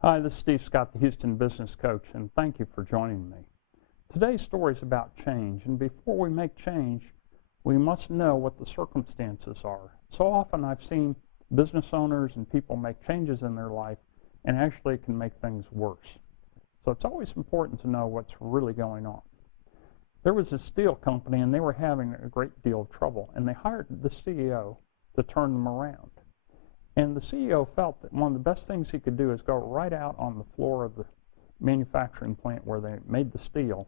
Hi, this is Steve Scott, the Houston Business Coach, and thank you for joining me. Today's story is about change, and before we make change, we must know what the circumstances are. So often I've seen business owners and people make changes in their life, and actually it can make things worse. So it's always important to know what's really going on. There was a steel company, and they were having a great deal of trouble, and they hired the CEO to turn them around. And the CEO felt that one of the best things he could do is go right out on the floor of the manufacturing plant where they made the steel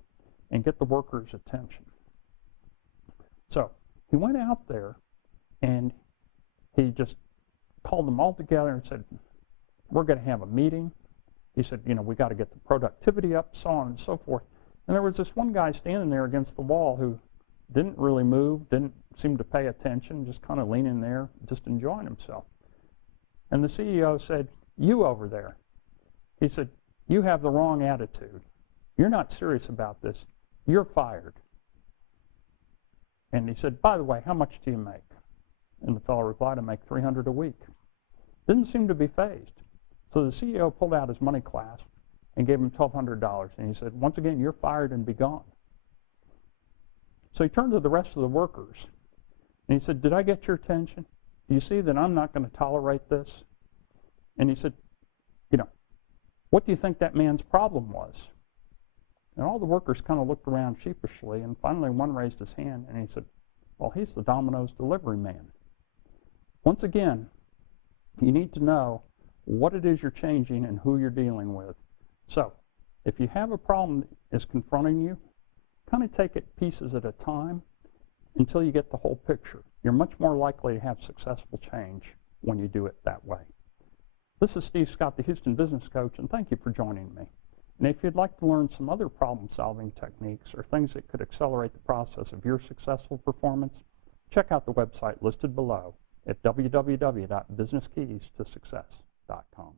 and get the workers' attention. So he went out there and he just called them all together and said, we're going to have a meeting. He said, we got to get the productivity up, so on and so forth. And there was this one guy standing there against the wall who didn't really move, didn't seem to pay attention, just kind of leaning there, just enjoying himself. And the CEO said, you over there. He said, you have the wrong attitude. You're not serious about this. You're fired. And he said, by the way, how much do you make? And the fellow replied, I make $300 a week. Didn't seem to be fazed. So the CEO pulled out his money clasp and gave him $1,200. And he said, once again, you're fired and be gone. So he turned to the rest of the workers and he said, did I get your attention? Do you see that I'm not going to tolerate this? And he said, what do you think that man's problem was? And all the workers kind of looked around sheepishly, and finally one raised his hand and he said, well, he's the Domino's delivery man. Once again, you need to know what it is you're changing and who you're dealing with. So, if you have a problem that is confronting you, kind of take it pieces at a time until you get the whole picture. You're much more likely to have successful change when you do it that way. This is Steve Scott, the Houston Business Coach, and thank you for joining me. And if you'd like to learn some other problem-solving techniques or things that could accelerate the process of your successful performance, check out the website listed below at www.businesskeystosuccess.com.